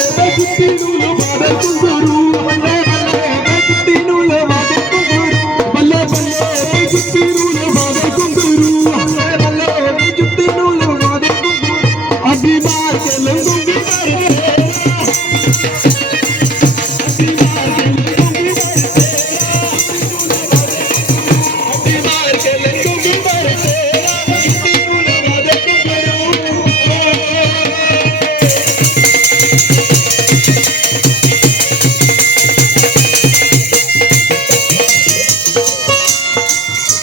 బాధకుంటారు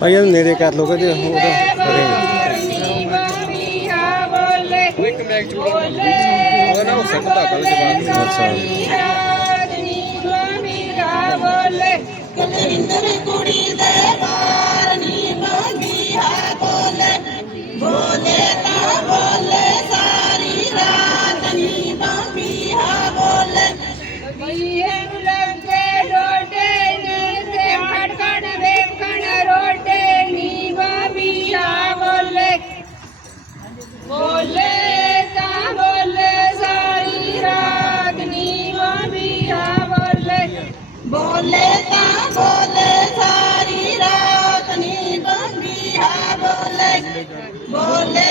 ਭਾਈ ਇਹਨੂੰ ਕਰ ਲੋ ਕਹਿੰਦੇ ਉਹਦਾ ਉਹ ਇੱਕ ਮੈਚ ਚੋਰੀ ਹੋਣਾ ਉਹ ਸਕਦਾ ਗੱਲ ਜਵਾਬ। ਅੱਛਾ। ਬੋਲੇ ਤਾਂ ਬੋਲੇ ਸਾਰੀ ਰਾਤ ਨੀਂਦ ਬੰਦੀ ਆ ਬੋਲੇ। ਬੋਲੇ